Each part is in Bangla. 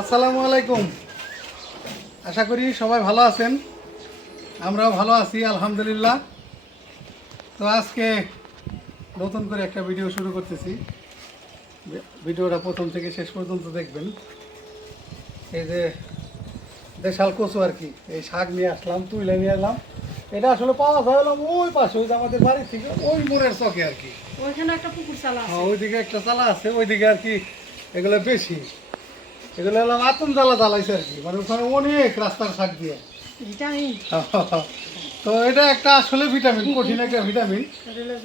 আসসালামু আলাইকুম। আশা করি সবাই ভালো আছেন, আমরাও ভালো আছি আলহামদুলিল্লাহ। তো আজকে নতুন করে একটা ভিডিও শুরু করতেছি। ভিডিওটা প্রথম থেকে শেষ পর্যন্ত দেখবেন। এই যে দেশাল কচু আর কি, এই শাক নিয়ে আসলাম, তুলে নিয়ে এলাম। এটা আসলে পাওয়া যায় হলাম ওই পাশে, ওই যে আমাদের বাড়ি থেকে ওই মোড়ের চকে আর কি। ওইখানে একটা পুকুর চালা আছে। ওইদিকে একটা চালা আছে, ওইদিকে আর কি এগুলো বেশি। এগুলো হলাম আতন জ্বালা জ্বালাইছে আর কি, মানে ওখানে অনেক রাস্তার শাক দিয়ে। ভিটামিন তো এটা একটা আসলে ভিটামিন, কঠিন একটা ভিটামিন।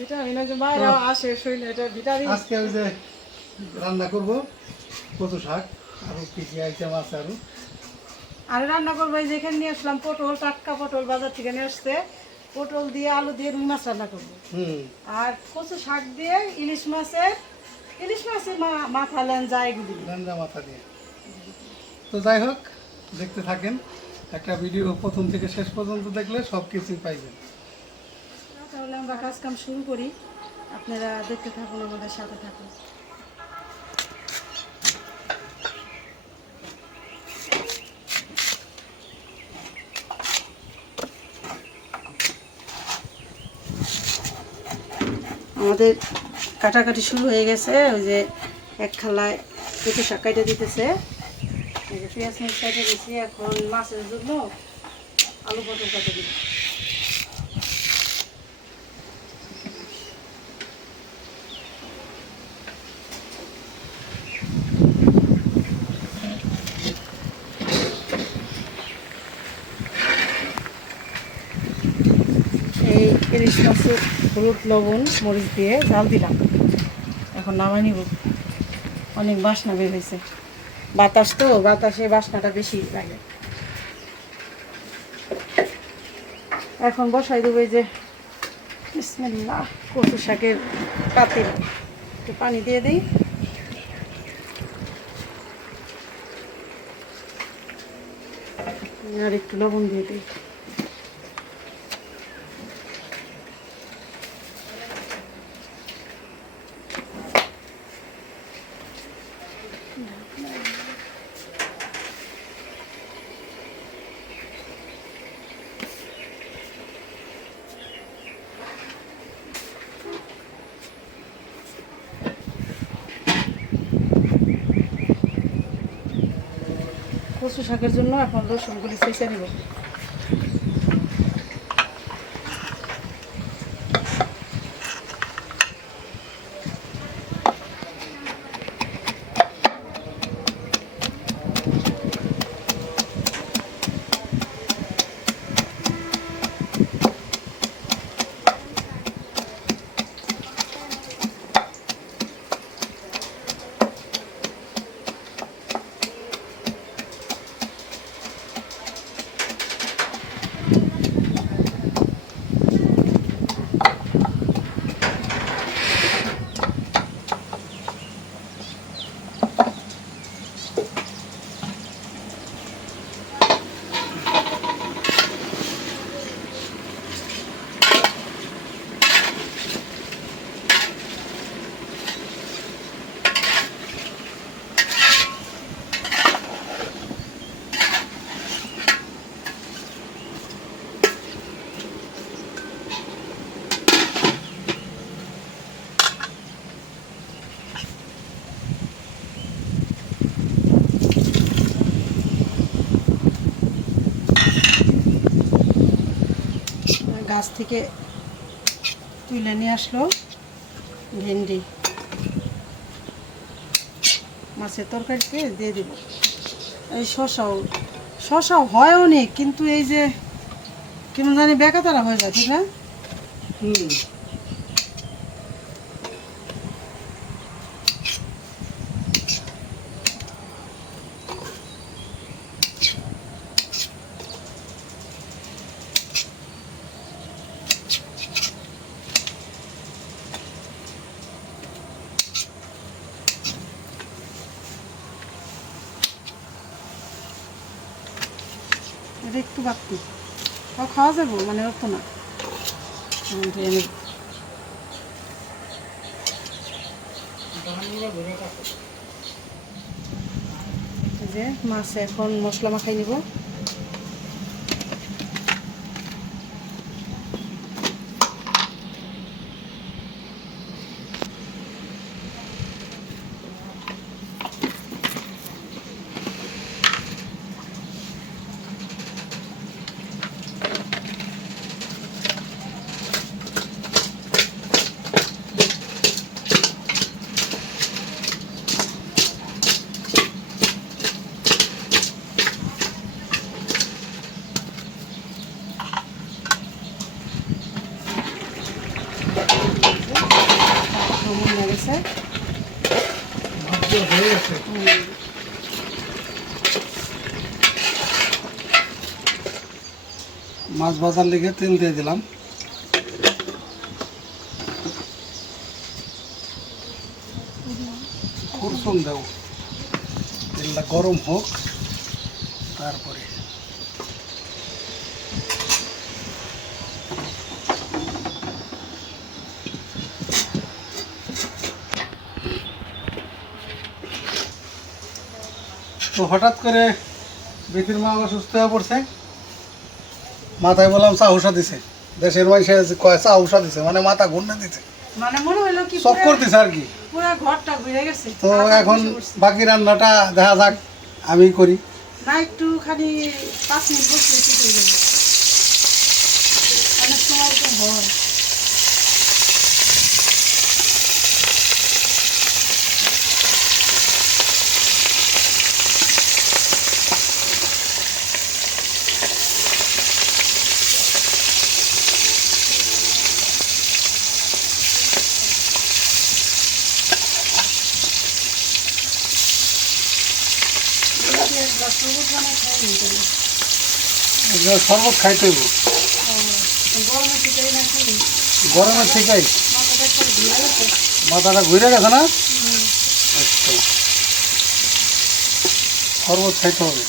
ভিটামিন যে বাইরে আসে শরীরে, এটা ভিটামিন। আজকে ওই যে রান্না করব কচু শাক, আরো কি কি আইটেম আছে আরো। আর রান্না করবো এই যেখানে নিয়ে আসলাম পটল, টাটকা পটল বাজার থেকে নিয়ে আসছে। পটল দিয়ে আলু দিয়ে রুই মাছ রান্না করবো। আর কচু শাক দিয়ে ইলিশ মাছের মাথা লেঞ্জা এগুলি লেঞ্জা মাথা দিয়ে। তো যাই হোক, দেখতে থাকেন। একটা ভিডিও প্রথম থেকে শেষ পর্যন্ত দেখলে সব কিছুই পাইবেন। তাহলে আমরা কাজ কাম শুরু করি, আপনারা দেখতে থাকুন, আমাদের সাথে থাকুন। আমাদের কাটাকাটি শুরু হয়ে গেছে। ওই যে এক খালায় কচু শাক কাটে দিতেছে, এই যে পেঁয়াজ মরিচ কাটে দিচ্ছি। এখন মাছের জন্য আলু পটল কাটে দিই। এই ইলিশ মাছের হলুদ লবণ মরিচ দিয়ে জাল দিলাম, এখন নামাই নিব। অনেক বাসনা বের হয়েছে, বাতাস তো, বাতাসে বাসনাটা বেশি লাগে। এখন বসাই দেবো এই যে বিসমিল্লাহ কচু শাকের পাতিল, একটু পানি দিয়ে দিই। আর একটু লবণ দিয়ে দিই। কচু শাকের জন্য এখন রসুনগুলি ছেঁচে নেব। গাছ থেকে তুলে নিয়ে আসলো ভেন্ডি, মাছের তরকারিতে দিয়ে দিব। এই শসাও হয় অনেক, কিন্তু এই যে কেমন জানি বেকাতারা হয়ে যায়, ঠিক না? এটা একটু বাড়তি খাওয়া যাবো, মানে অত না। যে মাছ এখন মশলা মাখাই নিব। কেমন লাগছে ভাজা হয়ে গেছে। মাছ ভাজার লেগে তেল দিয়ে দিলাম। কুরসুম দাও, তেলটা গরম হোক তারপরে। তো হঠাৎ করে বেতির মা আবার সুস্থ হয়ে পড়ছে। মাথায় বললাম চা উষা দিছে, দেশের মাইসে কয় চা উষা দিছে, মানে মাথা ঘুরনা দিছে, মানে মনে হলো কি চক্কর দিছে আর কি। পুরো ঘরটা ঘুরে গেছে। তো এখন বাকি রান্নাটা দেখা যাক, আমি করি। না একটুখানি 5 মিনিট বসলে ঠিক হয়ে যাবে, অনেক সময় তো হয়। এক গ্লাস সবুজ বানাই খাই নিতে হবে। শরবত খাইতে হইব গরমের থেকে না খাই গরমের থেকেই। মাথাটা একটু ঘুরে গেছে। মাথাটা ঘুরে গেছে না? আচ্ছা, শরবত খাইতে হবে।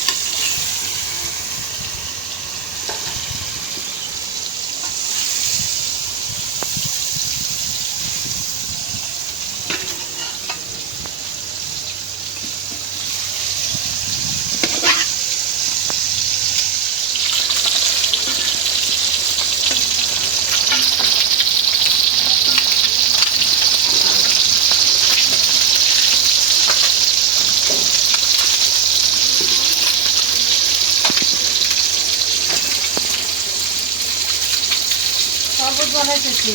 শরবত বানাইতেছি,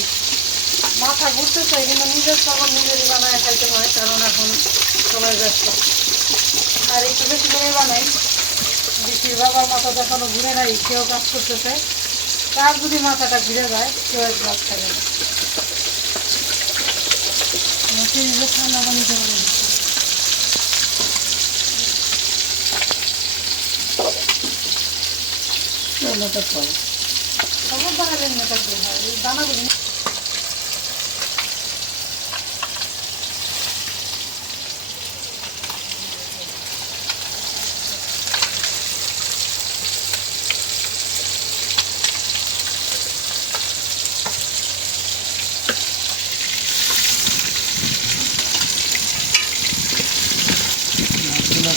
মাথা ঘুরতেছে কিন্তু নিজের শরবত নিজেরই বানায় খাইতে হয়, কারণ এখন সবাই ব্যস্ত। আর একটু বেশি করে বানাই, বেশির বাবার মাথা দেখানো ঘুরে নাই, কেউ কাজ করতেছে, তার যদি মাথাটা ঘুরে যায় কেউ এক গ্লাস খাবে না। আমাকে নিজের ঠান্ডা পানি করে দিচ্ছে। শরবত বানালে মেটা হয়, এই দানাগুলো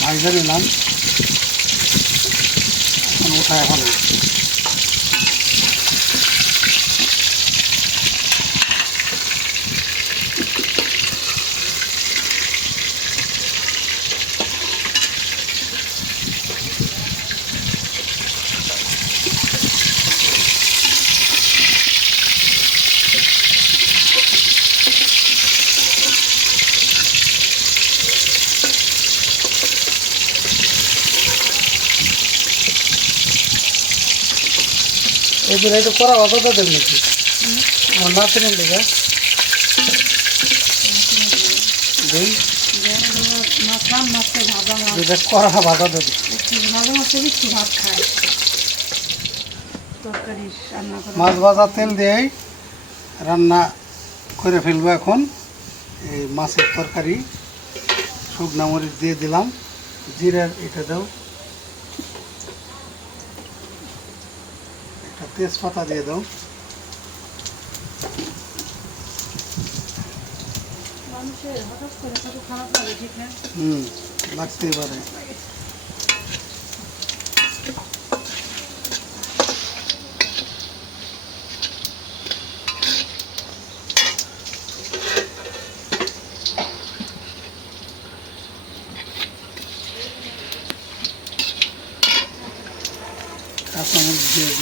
ভাইজা নিলাম, এখন উঠায় ফেলবো। এই দিন একটু করা ভাজাটা দেন নাকি? আমার নাচের লেগে দেই, মাছ মাছকে ভাজা মাছ দুইটা করা ভাজা দেবে। মাঝে মাঝে একটু ভাত খায়, তরকারি রান্না করে। মাছ ভাজা তেল দিয়েই রান্না করে ফেলবো এখন। এই মাছের তরকারি, শুকনা মরিচ দিয়ে দিলাম, জিরার এটা দাও, একটা তেজপাতা দিয়ে দাও। মানুষের হঠাৎ করে কত খারাপ লাগে, ঠিক না? লাগতেই পারে।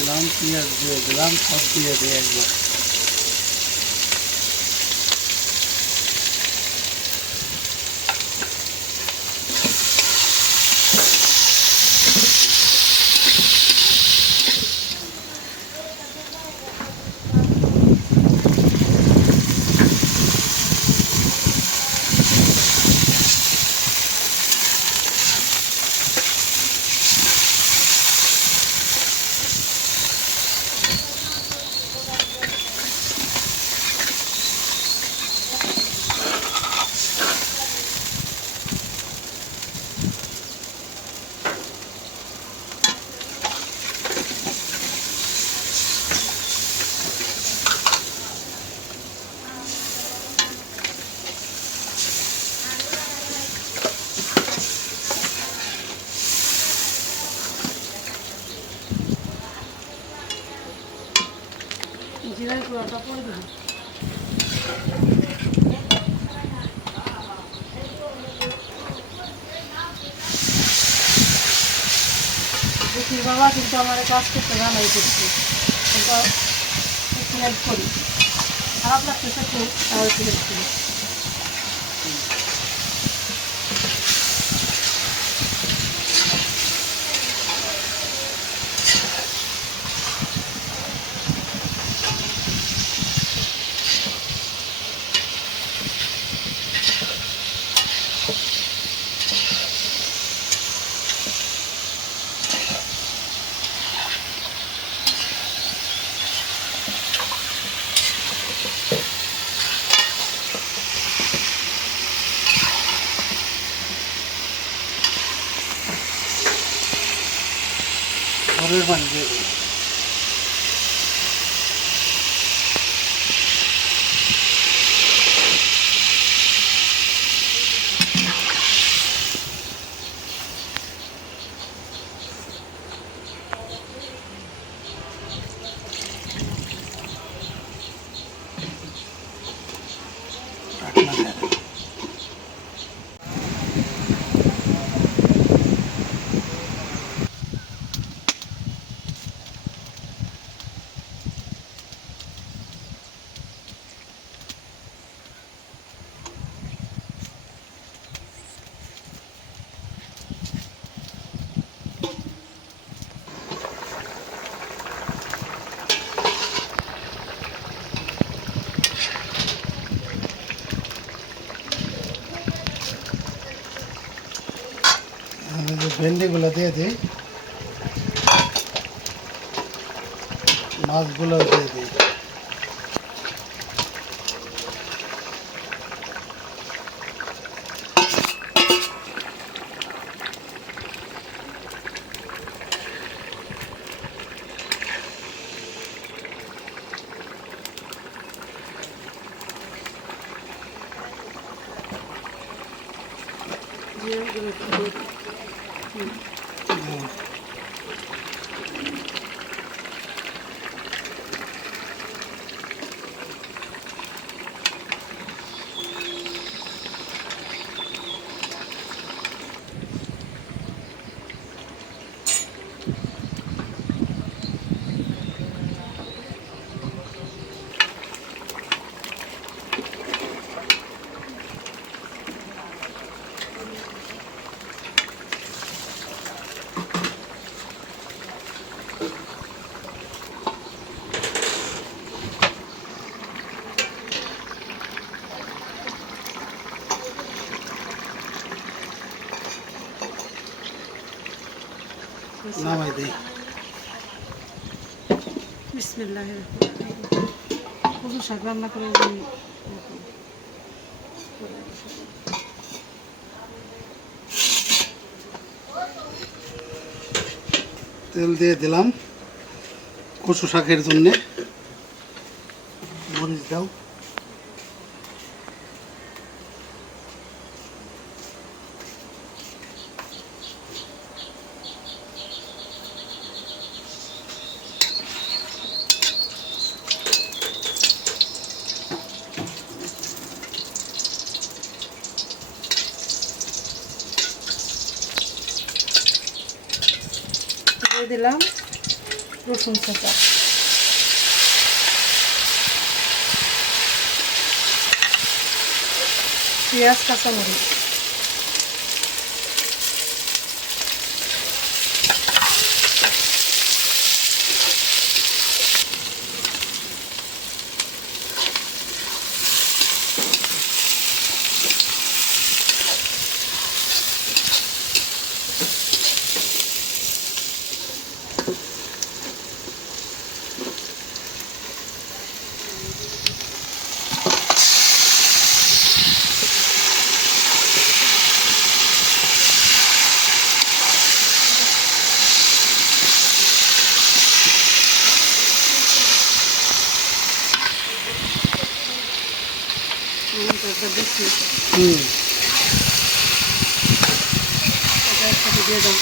দিলাম, পেঁয়াজ দিয়ে দিলাম, সব দিয়ে দিই একবার। জিরার গুঁড়াটা পরে দিন। দেখি বাবা কিন্তু আমার কাজ করতে জানাই করছে, কিন্তু একটু হেল্প করি, খারাপ লাগতেছে খুব, তাও একটু হেল্প করি। ঘরের পানি দিয়ে দিই। ঢাকনা দিয়ে দিই। আমি যে ভেন্ডিগুলো দিয়ে দিই, মাছগুলো দিয়ে দিই। জিরার গুঁড়োটা দিয়ে দিই। নামাই দিই। বিসমিল্লাহির রহমানির রহিম। কচু শাক রান্না করে তেল দিয়ে দিলাম কচু শাকের জন্যে। মরিচ দাও। দিয়ে দিলাম রসুন ছেঁচা, পেঁয়াজ, কাঁচামরিচ, দেখি হুম এটা একসাথে দিয়ে দাও।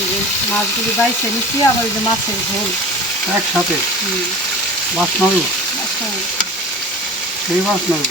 এই যে মাছগুলি বাইছে নিচ্ছি, আবার এই যে মাছের ঝোল। একসাথে হুম, মাছ মারব, আচ্ছা, সেই মাছ মারব।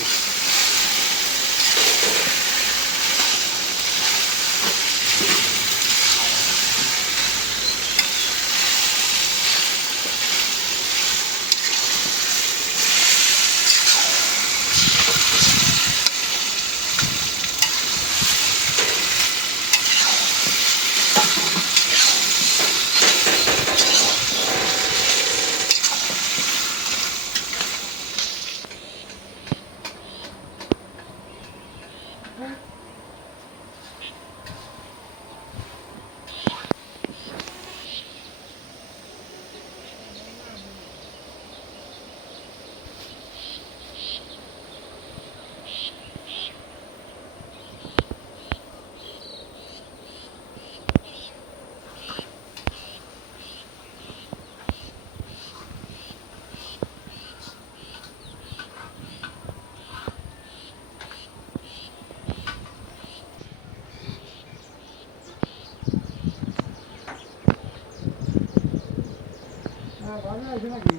ভালো আছে নাকি?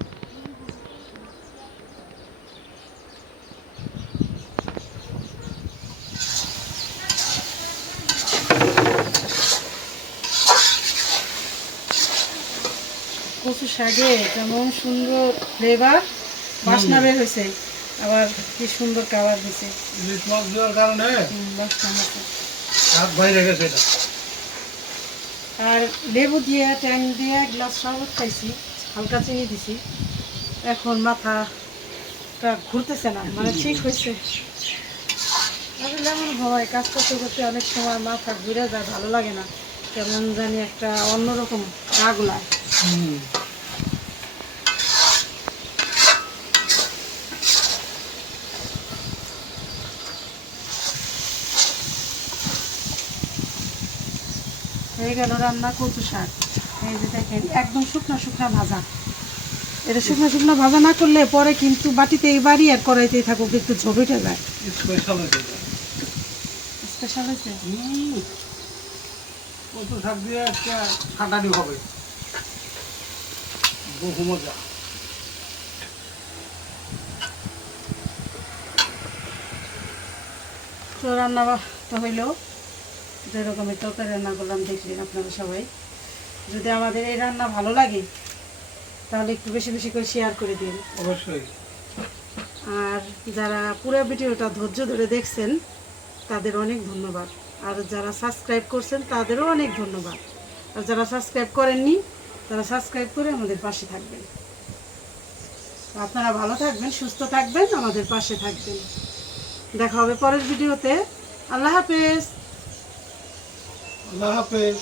কচু শাকে কেমন সুন্দর ফ্লেভার, বাসনা বের হয়েছে, আবার কি সুন্দর কালার দিছে। ইলিশ মাছ দেওয়ার কারণে বাসনা মতো। হাত বাইরে গেছে এটা। আর লেবু দিয়ে ট্যাং দিয়ে গ্লাস শরবত খাইছি, হালকা চিনি দিছি, এখন মাথাটা ঘুরতেছে না, মানে ঠিক হয়েছে। আসলে এমন হয় কাজ করতে করতে অনেক সময় মাথা ঘুরে যায়, ভালো লাগে না, কেমন জানি একটা অন্যরকম রাগ লাগে। হুম হয়ে গেল রান্না কচু শাক। এই যে দেখেন একদম শুকনা শুকনা ভাজা। এটা শুকনো শুকনো ভাজা না করলে পরে কিন্তু বাটিতে এইবারই আর কড়াইতেই থাকুক, একটু ঝোপেটে যায়। স্পেশাল হয়েছে এটা। স্পেশাল হয়েছে। কচু শাক দিয়ে একটা খাটানি হবে, বহু মজা। তো রান্না তো হইলেও যে রকমের তরকারি রান্না করলাম দেখলেন আপনারা সবাই। যদি আমাদের এই রান্না ভালো লাগে তাহলে একটু বেশি বেশি করে শেয়ার করে দিন। অবশ্যই। আর যারা পুরো ভিডিওটা ধৈর্য ধরে দেখছেন তাদের অনেক ধন্যবাদ। আর যারা সাবস্ক্রাইব করছেন তাদেরও অনেক ধন্যবাদ। আর যারা সাবস্ক্রাইব করেননি তারা সাবস্ক্রাইব করে আমাদের পাশে থাকবেন। আপনারা ভালো থাকবেন, সুস্থ থাকবেন, আমাদের পাশে থাকবেন। দেখা হবে পরের ভিডিওতে। আল্লাহ হাফেজ। আল্লাহ হাফেজ।